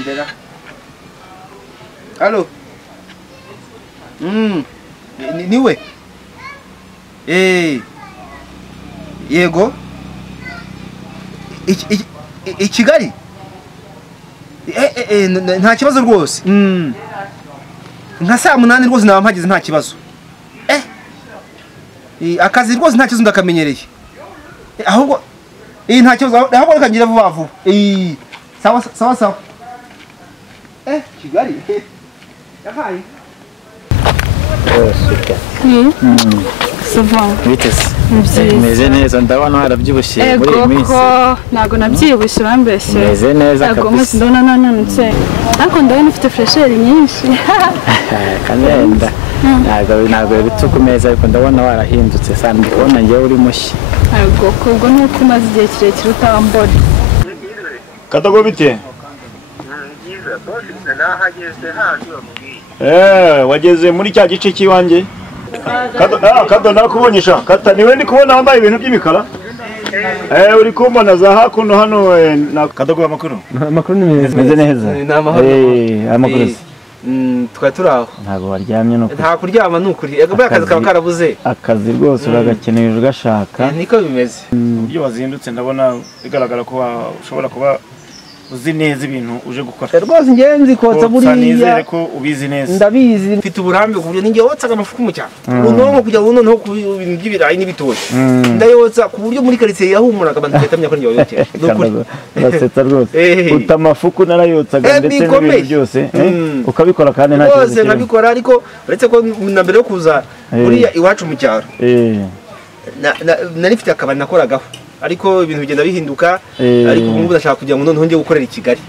Ndera. Allo. Niwe. Yego. I Kigali. Nta kibazo rwose. Nka saa 8 rwose naba mpagize nta kibazo. Akazi rwose nta kibazo ndakamenyereye. Ahubwo nta kibazo ahubwo kagira vuba vuba. Sawa sawa sawa. Kigali. Yahaye. Meze neza ndabona harabyibushye muri iyi minsi. Ntago nabyibushye urambeshye. Meze neza kabisa. Ndabona nananutse. Ariko ndabona ufite fresher nyinshi. Kanenda. Ntago bituku meza ariko ndabona warahindutse sana ndabona ngiye uri mushya. Ntago kubwo nuko umaze igihe kirekire utambona. Katago bite? Ngize boss nahageze hano mubwiye. Wageze muri cya gice kiwanjye? Kado nakubonyesha. Kata niwe ndi kubona wambaye ibintu by'imikara. Uri kumbona za hakuno hano na Kadago amakuru. Amakuru ni meze neza. Ni amahoro. Amakuru. Twari turaho. Ntago waryamye no. Nta kuryama nukuri. Ego akazi kaba karabuze. Akazi rwose uragakeneye ugashaka. Niko bimeze. Uburyo wazindutse ndabona bigaragara ko ushobora kuba uzi neza ibintu uje gukora. Rwose ngenzi kotsa buriya. Nizere ko ubizi neza. Ndabizi mfite uburambe ku buryo ninge wotsaga amafuku mu cyaro. Unonko kujya unoneho ku bintu by'ibirayi n'ibitoki. Ndayotsa ku buryo muri quartier yahumuraga abantu batamya ko njye yote. Basetsa rwose. Utamafuku narayotsaga ndetse n'ibintu byose. Ukabikora kandi nta kibazo. Rwose nkabikora ariko uretse ko na mbere yo kuza buriya iwacu mu cyaro. Nari mfite akabari nakoragaho. Ariko ibintu bigenda bihinduka ariko ubu ndashaka kugira ngo noneho ngiye gukorera i Kigali.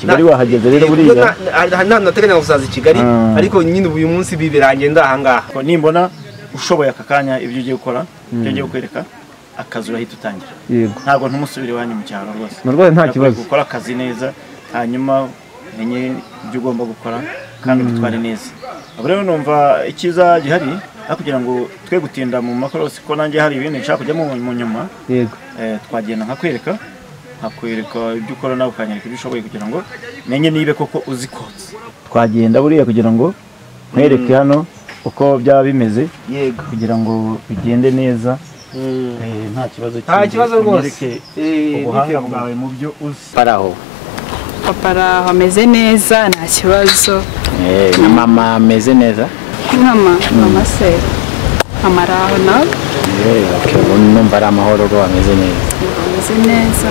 Kigali wahageze rero buriya. Nta nateganya gusaza i Kigali ariko nyine uyu munsi bibirangiye ndahangaha. Nimbona ushoboye akakanya ibyo ugiye gukora, ibyo ugiye kwereka akazi urahita utangira. Ntago ntumusubire wanyu mu cyaro rwose. Rwose nta kibazo. Gukora akazi neza hanyuma menye ibyo ugomba gukora kandi ubitware neza. Rero numva ikiza gihari kugira ngo twe gutinda mu makorosi ko nanjye hari ibintu nshaka kujyamo mu nyuma. Yego. Twagenda nkakwereka ibyo ukora nawe ukanyereka ibyo ushoboye kugira ngo menye nibe koko uzi kotsa. Twagenda buriya kugira ngo nkwereke hano uko byaba bimeze. Yego. Kugira ngo bigende neza. Nta kibazo cyane. Nta kibazo rwose. Ubuhanga bwawe mu byo uzi. Paraho. Papa ameze neza nta kibazo. Na mama ameze neza. Mama se. Amaraho nawe. Numva ari amahoro ko ameze neza. Ameze neza.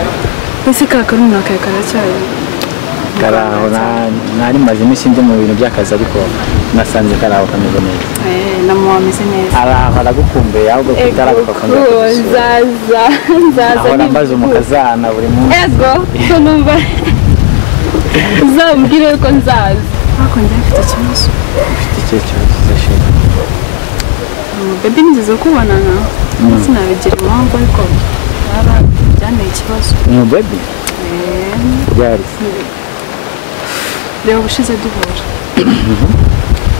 Ese kakaruna karacyari. Karaho nari maze iminsi ndi mu bintu by'akazi ariko nasanze karaho kameze neza. Na mama ameze neza. Aragukumbuye ahubwo kutaraguka. Zaza. Ahora mbaza umukazana buri munsi. Ego, so numva. Uzambwire ko nzaza. Ariko njye mfite ikibazo. Ufite ikibazo zashira. Baby nziza kubana na. Sinabigira impamvu ariko yaba byanteye ikibazo. Ni baby? Byari. Reba ubushize duhura.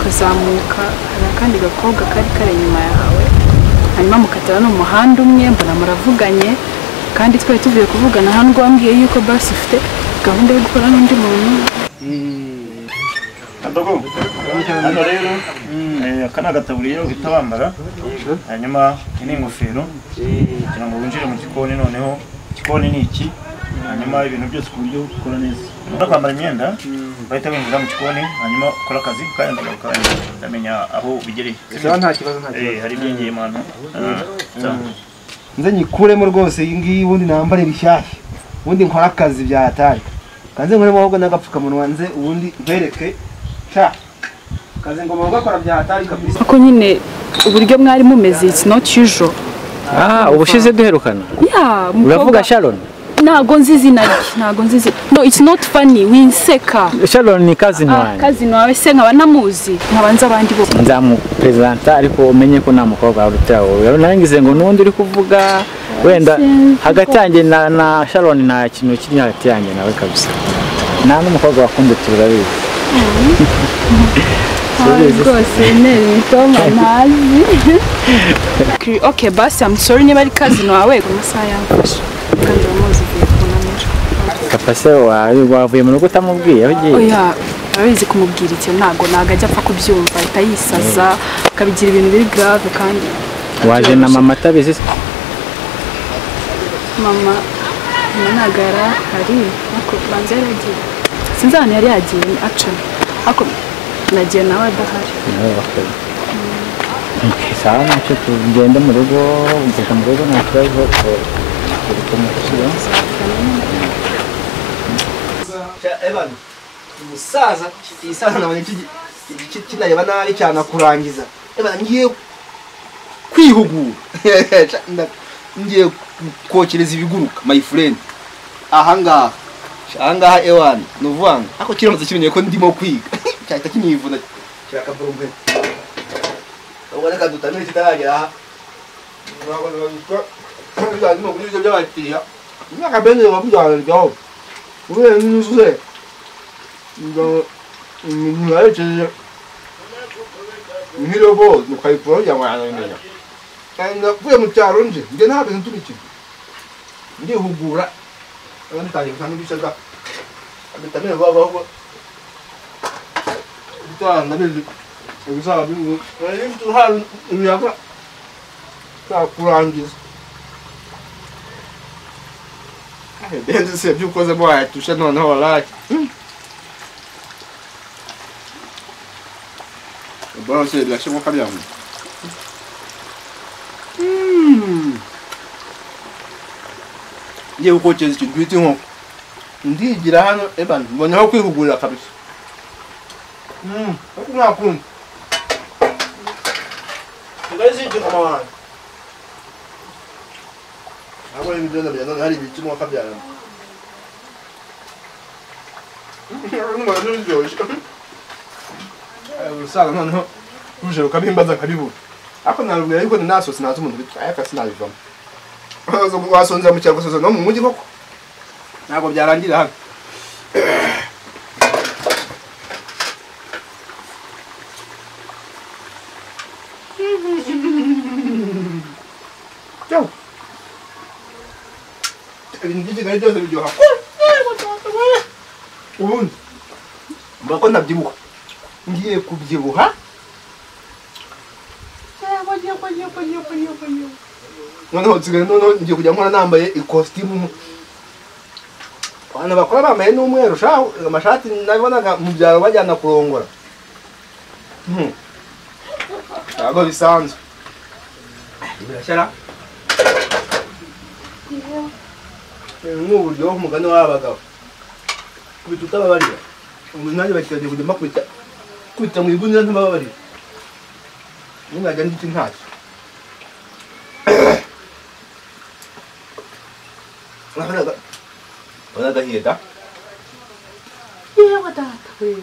Kuzamuka hari akandi gakobwa kari inyuma yawe. Hanyuma mukatara no muhanda umwe mbona muravuganye kandi twari tuvuye kuvugana hano wambwiye yuko basi ufite gahunda yo gukora n'undi muntu. Kadogo. Hano rero akana gataburiye uhita wambara. Hanyuma ini ingofero kugira ngo winjire mu gikoni noneho igikoni ni iki. Hanyuma ibintu byose ku buryo ukora neza. Kwambara imyenda bahita winjira mu gikoni hanyuma ukora akazi kandi ukamenya aho bigereye. Nta kibazo nta kibazo. Hari byingiye mwana. Nze nyikuremo rwose iyi ngiyi ubundi nambare bishyashya. Ubundi nkora akazi bya hatari. Kanze nkoremo ahubwo n'agapfukamunwa nze ubundi mbereke sha. Kaze ngo bagakora bya hatari kabisa. Ako nyine uburyo mwari mumeze it's not usual. Ubushize duherukana. Uravuga Sharon? Ntago nzizi ntago nzizi. No, it's not funny. Winseka. Sharon ni cousin wawe. Cousin wawe se nkaba namuzi. Nkabanza abandi bo. Nzamu presenta ariko umenye ko nta mukobwa urutaho. Rero narangize ngo nundi uri kuvuga wenda hagati yanjye na Sharon nta kintu kiri hagati yanjye nawe kabisa. Nta n'umukobwa wakunze turabizi. Rwose neri Tom ntazi. Okay, basi I'm sorry niba ari cousin wawe ku masaha yamfasha. Kandi uramuzi kunamira. papa se wavuye mu rugo utamubwiye aho ugiye? Oya urabizi kumubwira icyo ntabwo ajya apfa kubyumva ahita yisaza akabigira ibintu biri grave kandi waje na mama atabizi? mama ntabwo hari ariko banza yaragiye sinzi ahantu yari yagiye acana ariko nagiye nawe adahari. Sawa ntacyo tugende mu rugo ugeze mu rugo nta kibazo turi kumushyira. Evan umusaza iyi saha nabonye kinareba nabi cyane akurangiza. Evan ngiye kwihugura ngiye kokereza ibiguruka my friend ahangaha Evan nuvanga ako kiramutse kimenye ko ndimo kwiga cyahita kinyivuna kiraka bombe ubona ka dutamire kitaragera aha urabona ko ndimo kuri ibyo by'abatiya nyaka bende babujana ryaho ube nuzuze ngo ntibarekeje nkirobo nukayiporo yamwana imenya kandi navuye mu cyaro nje njye ntabwo nturiki ndihugura abandi tangiye kandi bishaga abitamire babaho bitanga bizi ubuzaba bingu n'ibyo hano ibiyaga kurangiza benzi se byukoze bo atusha noneho wallahi bora se birashimo kabyamu ngiye gukokeza ikintu bita inkoko ndigira hano Evan mbonye aho kwihugurira kabisa ariko ntakumva ngazi icyo mama wanjye ntabwo ibyo nabyo hari ibitimo kabyara urusaga noneho ruje rukabimbaza nkabibura ariko narubwira yuko ni naso sinazi umuntu bitwaye sinabivamo wasonzera mu cyaro gusoza no mu mujyi koko ntabwo byarangira hano ibintu by'ikigali byose biryoha ubundi mba ko nabyibuha ngiye kubyibuha noneho nsigaye noneho ngiye kujya nkora nambaye ikositimu abantu bakora bambaye n'umweru amashati nabonaga mu byaro bajyana kurongora ntabwo bisanzwe birashyara nk'uburyo umugani w'abagabo kubita utababarira nanjye bakiragiye kujya kwita mu igunira ntibababarira nimwajya nditi ntacyo uragahiye da yewe data we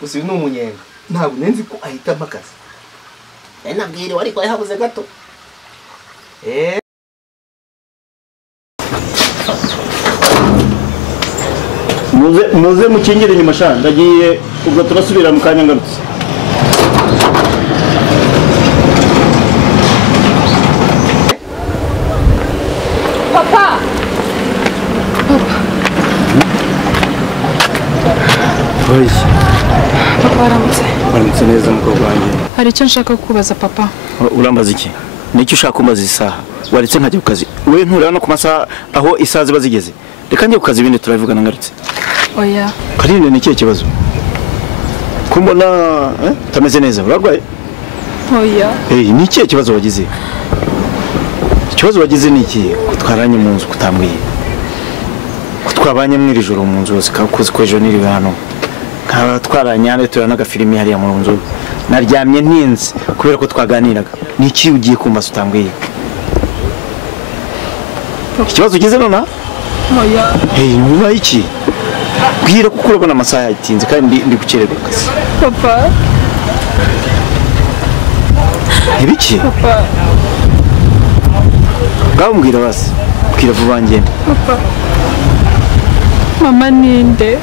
gusa uyu ni umunyenga ntabwo nenzi ko ahitamo akazi nari nabwiriwe ariko yahabuze gato muze mukingire inyuma sha ndagiye ubwo turasubira mu kanya ngarutse. Papa waramutse neza mukobwa wanjye. hari icyo nshaka kukubaza papa. Urambaza iki? Nicyo ushaka kumbaza isaha waretse nkajya ku kazi we ntureba no ku masaha aho isaha ziba zigeze reka njye ku kazi ibindi turavugana ngarutse. Oya Karine ni ikihe kibazo ko mbona utameze neza urarwaye? Oya ni ikihe kibazo wagize? Ikibazo wagize ni iki? Kutwaranye mu nzu kutambwiye kutwabanye mwiri joro mu nzu zose kakuze ko ejo niri hano twaranye hano turana n'agafilimi hariya mu nzu naryamye ntinze kubera ko twaganiraga. Ni iki ugiye kumbaza utambwiye? Ikibazo ugize nona? Oya nyuma iki? Bwira kuko urabona amasaha yatinze kandi ndi gukererwa akazi. Papa ibiki? Papa Mbwira basi bwira vuba ngende. Papa mama ninde?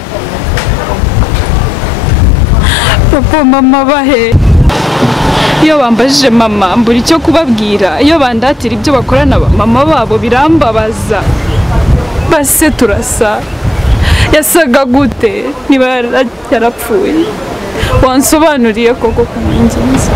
Papa mama bahe iyo bambajije mama mbura icyo kubabwira iyo bandatira ibyo bakorana mama babo birambabaza. base turasa yasaga gute niba yarapfuye wansobanuriye koko kumwinginza